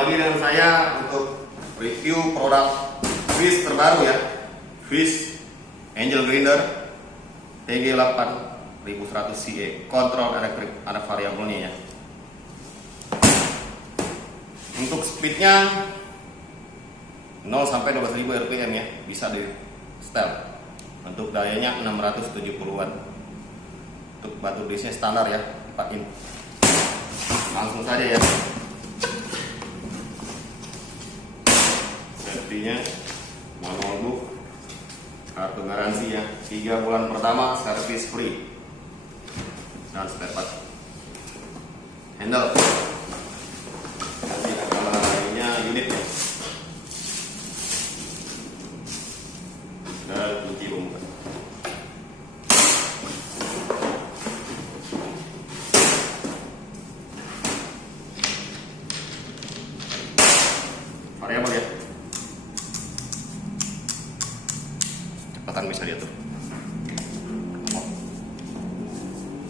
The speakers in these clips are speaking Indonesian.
lagi dengan saya untuk review produk Fish terbaru ya, Fish Angel Grinder TG8100 CE, kontrol elektrik, ada variabelnya ya. Untuk speednya 0 sampai 12.000 rpm ya, bisa di setel. Untuk dayanya 670 watt. Untuk batu brisnya standar ya, 4 in. Langsung saja ya. Safety-nya manual book, kartu garansi ya, 3 bulan pertama service free, dan spare part. Handle, nanti kalau lainnya unit ya, dan kunci pembuka. Variabel ya, kecepatan bisa diatur.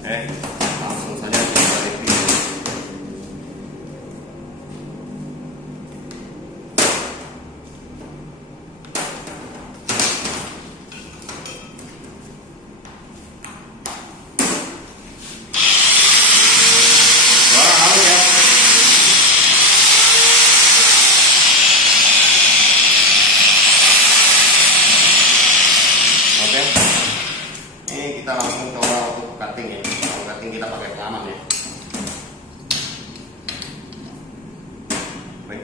Oke, langsung saja kita review. Suara halus ya. Oke, ini kita langsung coba untuk cutting ya. Kalau cutting kita pakai pelaman ya. Baik.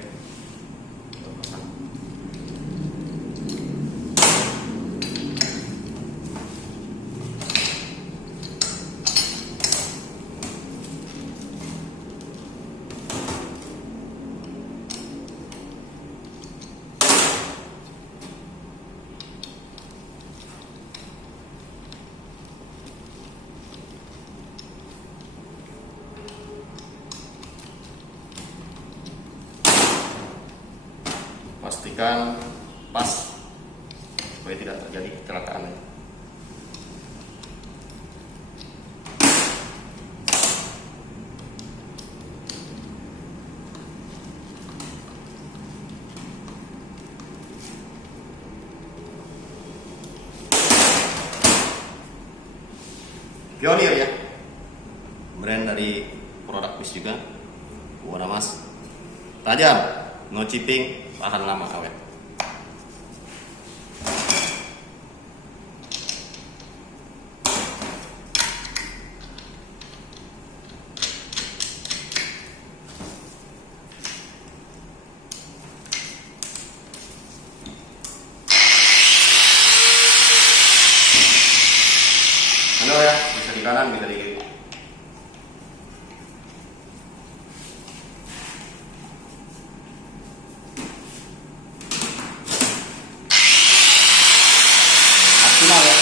Pastikan pas supaya tidak terjadi kecelakaan. Pioneer ya, brand dari produk Fish juga, warna emas, tajam, no chipping, tahan lama awet. Halo ya, bisa di kanan, bisa di kiri. Maksimal ya.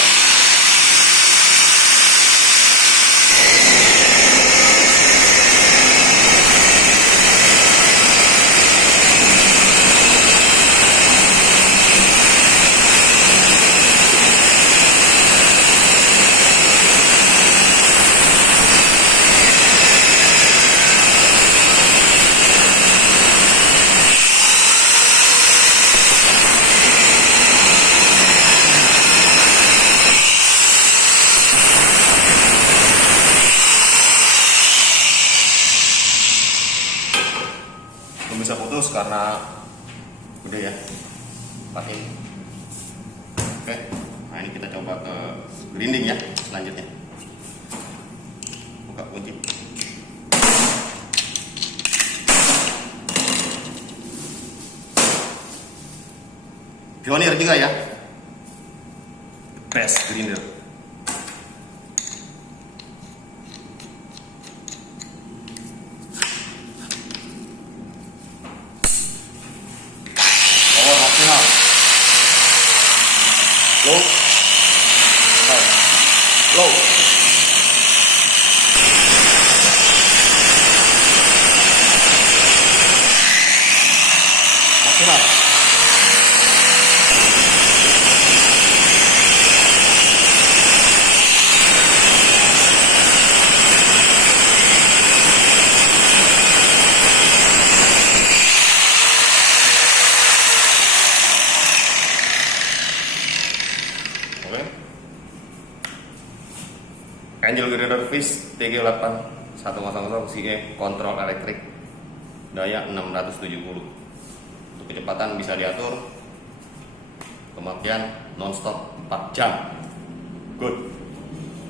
Bisa putus karena gede ya, pakai. Oke, nah ini kita coba ke grinding ya selanjutnya. Buka kunci. Pioneer juga ya, best grinder. Low, high, low. Maksimal. Oke. Angel Grinder Fish TG8 100 CE kontrol elektrik, daya 670. Untuk kecepatan bisa diatur, pemakaian nonstop 4 jam. Good.